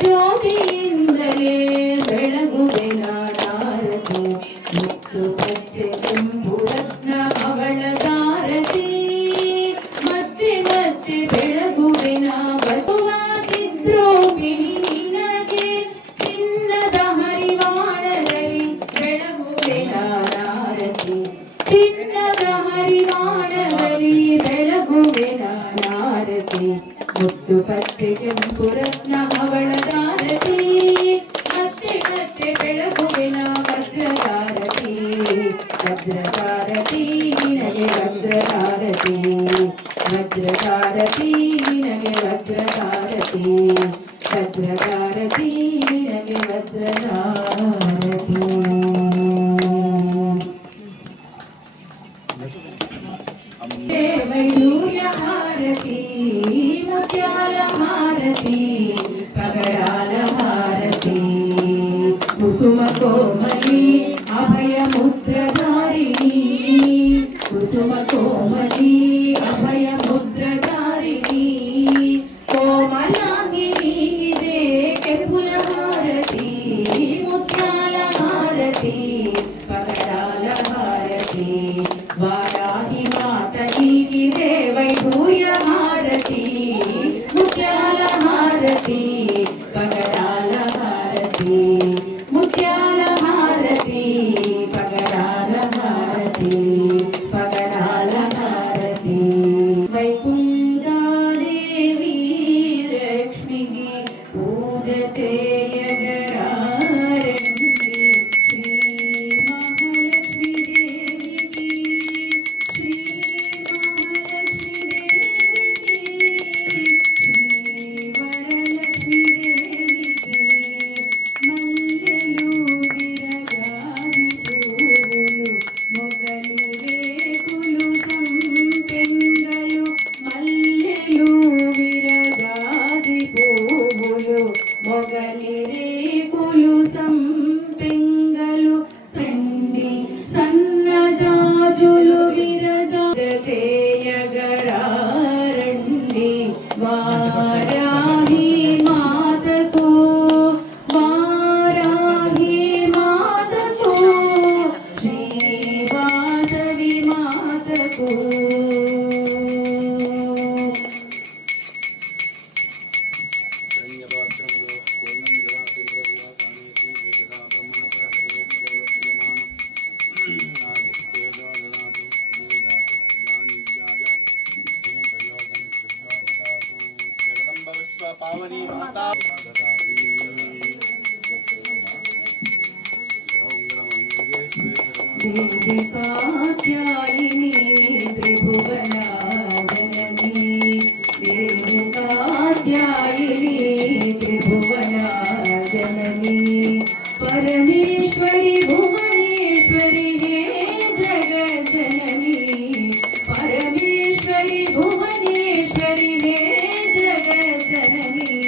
ಜ್ಯೋತಿಯಿಂದಲೇ ಬೆಳಗುವೆ ನಾನಾರತಿ ಮುತ್ತು ಪಚ್ಚೆ ಕೆಂಪು ರತ್ನ ಅವಳದಾರತಿ ಮತ್ತೆ ಮತ್ತೆ ಬೆಳಗುವೆ ನಾ ಬರುವಾಗಿದ್ರೋಪಿಣಿ ನಿನಗೆ ಚಿನ್ನದ ಹರಿವಾಣದಲ್ಲಿ ಬೆಳಗುವೆ ನಾನಾರತಿ ಚಿನ್ನದ ಹರಿವಾಣದಲ್ಲಿ ಬೆಳಗುವೆ ನಾನಾರತಿ ಮುತ್ತು ಪಚ್ಚೆ ಕೆಂಪು ರತ್ನ ಅವಳದಾರತಿ ಮತ್ತೆ ಮತ್ತೆ ಬೆಳಗುವೆ ನಾ ವಜ್ರದಾರತಿ ವಜ್ರದಾರತಿ ನಿನಗೆ ವಜ್ರದಾರತಿ ವಜ್ರದಾರತಿ ನಿನಗೆ ವಜ್ರದಾರತಿ ವಜ್ರದಾರತಿ ನಿನಗೆ ವಜ್ರದಾರತಿ ವೈಡೂರ್ಯ ಹಾರತಿ ಮುತ್ಯಾಲ ಹಾರತಿ ಪಗಡಾಲ ಹಾರತಿ ಕುಸುಮ ಕೋಮಲಿ ಅಭಯ ಮುದ್ರಧಾರಿಣಿ ಕುಸುಮ ಕೋಮಲಿ ಅಭಯ ಮುದ್ರಧಾರಿಣಿ ಕೋಮಲಾಂಗಿನಿ ಇದೆ ಕೆಂಪುಲ ಹಾರತಿ ಮುತ್ಯಾಲ ಹಾರತಿ ಪಗಡಾಲ ಹಾರತಿ ವಾರಾಹಿ ಮಾತನಿಗಿದೆ ವೈಡೂರ್ಯ ಹಾರತಿ ಮುತ್ಯಾಲ ಹಾರತಿ ಪಗಡಾಲ ಹಾರತಿ ಮುತ್ಯಾಲ ಹಾರತಿ ಪಗಡಾಲ ಹಾರತಿ ಪಗಡಾಲ ಹಾರತಿ ವೈಕುಂಠಾದೇವಿ ಲಕ್ಷ್ಮಿಗೆ ಪೂಜೆ చేయగరారండి శ్రీ మహాలక్ష్మి దేవికి శ్రీ మహాలక్ష్మి దేవికి శ్రీ వరలక్ష్మి దేవికి మల్లెలు విరగాది పువ్వులు మొగలి రేకులు సంపెంగలు మల్లెలు విరగాది పువ్వులు మొగలి రేకులు సంపెంగలు సండి సన్నజాజులు విరజా చేయగరారండి వారాహి మాతకు వారాహి మాతకు శ్రీ వాసవి మాతకు पावनी माता देवी कात्यायिनी त्रिभुवना जननी देवी कात्यायिनी त्रिभुवना जननी परमेश्वरी भुवनेश्वरी हे जगज्जननी परमेश्वरी भुवनेश्वरी हे जगज्जननी